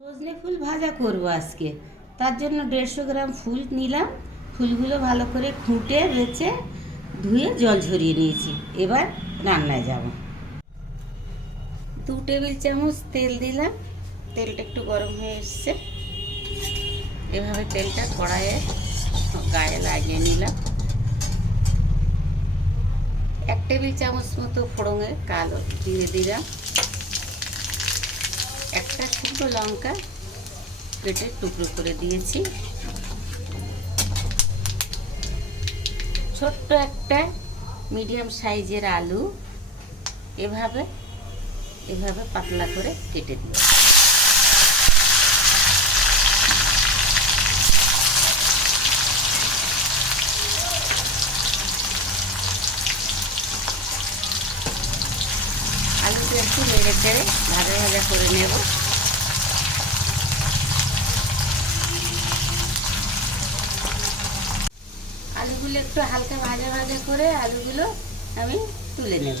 সজনে ফুল ভাজা করব আজকে। তার জন্য দেড়শো গ্রাম ফুল নিলাম। ফুলগুলো ভালো করে খুঁটে রেচে, ধুয়ে জল ঝরিয়ে নিয়েছি। এবার রান্নায় যাব। দু টেবিল চামচ তেল দিলাম। তেলটা একটু গরম হয়ে এসছে। এভাবে তেলটা কড়াইয়ে গায়ে লাগিয়ে নিলাম। এক টেবিল চামচ মতো ফোড়ঙে কালো দিয়ে দিলাম। একটা শুকনো লঙ্কা কেটে টুকরো করে দিয়েছি। ছোট্ট একটা মিডিয়াম সাইজের আলু এভাবে এভাবে পাতলা করে কেটে দিই একটু নেড়ে চেড়ে ভাজা ভাজা করে নেব। আলুগুলো একটু হালকা ভাজা ভাজা করে আলুগুলো আমি তুলে নেব।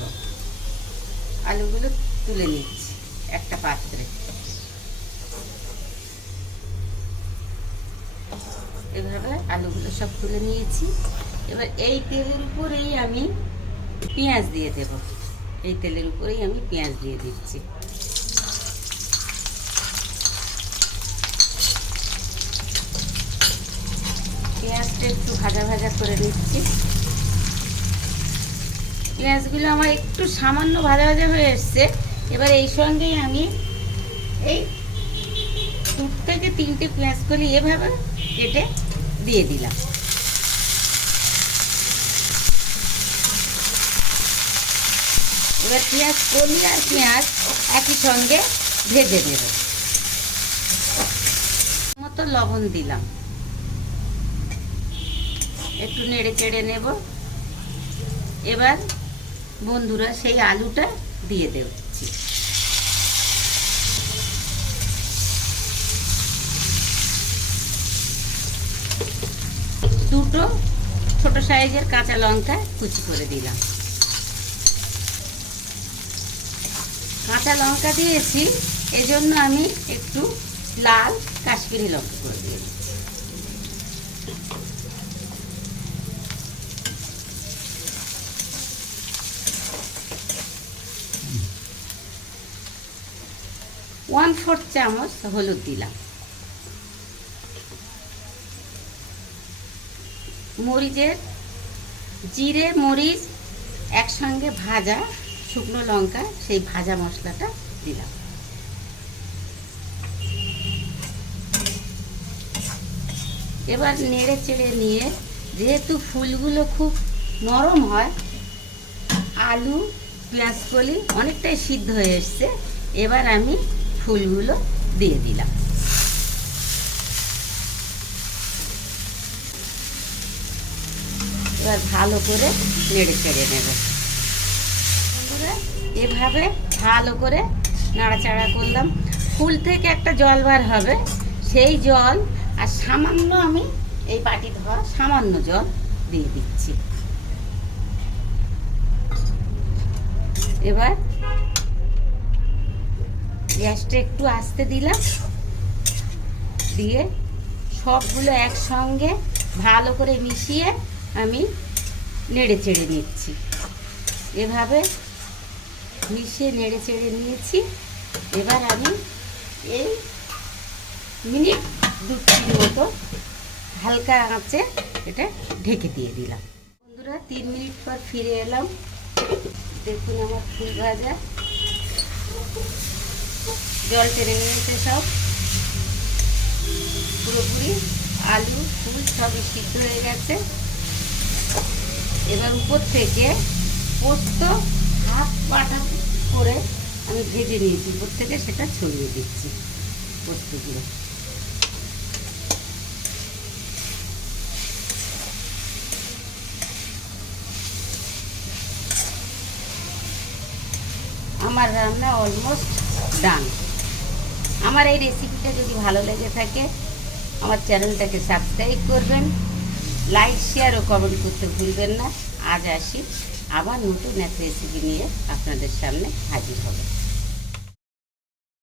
আলুগুলো তুলে নিচ্ছি একটা পাত্রে। এভাবে আলুগুলো সব তুলে নিয়েছি। এবার এই তেলের উপরেই আমি পেঁয়াজ দিয়ে দেব। এই তেলের উপরেই আমি পেঁয়াজ দিয়ে দিচ্ছি। পেঁয়াজটা একটু ভাজা ভাজা করে নিচ্ছি। পেঁয়াজগুলো আমার একটু সামান্য ভাজা ভাজা হয়ে এসছে। এবার এই সঙ্গেই আমি এই দু থেকে তিনটে পেঁয়াজ কলি এভাবে কেটে দিয়ে দিলাম। এবার পেঁয়াজ কলি আর পেঁয়াজ একই সঙ্গে ভেজে নেব। মতো লবণ দিলাম। একটু নেড়ে চেড়ে নেব। এবার বন্ধুরা সেই আলুটা দিয়ে দিচ্ছি দুটো ছোট সাইজের কাঁচা লঙ্কা কুচি করে দিলাম। কাঁচা লঙ্কা দিয়েছি, এজন্য আমি একটু লাল কাশ্মীরি লঙ্কা করে দিয়ে ওয়ান ফোর্থ চামচ হলুদ দিলাম। মরিচের জিরে, মরিচ একসঙ্গে ভাজা শুকনো লঙ্কা, সেই ভাজা মশলাটা দিলাম। এবার নেড়ে চেড়ে নিয়ে, যেহেতু ফুলগুলো খুব নরম হয়, আলু, পেঁয়াজ কলি অনেকটাই সিদ্ধ হয়ে এসছে, এবার আমি ফুলগুলো দিয়ে দিলাম। এবার ভালো করে নেড়ে চেড়ে নেব। বন্ধুরা, এভাবে ভালো করে নাড়াচাড়া করলাম। ফুল থেকে একটা জল বার হবে সেই জল আর সামান্য আমি এই পাটি ধোয়া সামান্য জল দিয়ে দিচ্ছি। এবার গ্যাসটা একটু আস্তে দিলাম দিয়ে সবগুলো একসঙ্গে ভালো করে মিশিয়ে আমি নেড়ে চেড়ে নিচ্ছি। এভাবে মিশিয়ে নেড়ে চেড়ে নিয়েছি। এবার আমি এই মিনিট দু তিন মতো হালকা আঁচে এটা ঢেকে দিয়ে দিলাম। বন্ধুরা, তিন মিনিট পর ফিরে এলাম। দেখুন আমার ফুল ভাজা। জল টেনে নিয়েছে সব। পুরোপুরি আলু, ফুল সবই সিদ্ধ হয়ে গেছে। এবার উপর থেকে পোস্ত হাফ বাটা করে আমি ভেজে নিয়েছি। উপর থেকে সেটা ছড়িয়ে দিচ্ছি পোস্তগুলো আমার রান্না অলমোস্ট ডান আমার এই রেসিপিটা যদি ভালো লেগে থাকে, আমার চ্যানেলটাকে সাবস্ক্রাইব করবেন লাইক শেয়ার ও কমেন্ট করতে ভুলবেন না। আজ আসি। আবার নতুন এক রেসিপি নিয়ে আপনাদের সামনে হাজির হবে।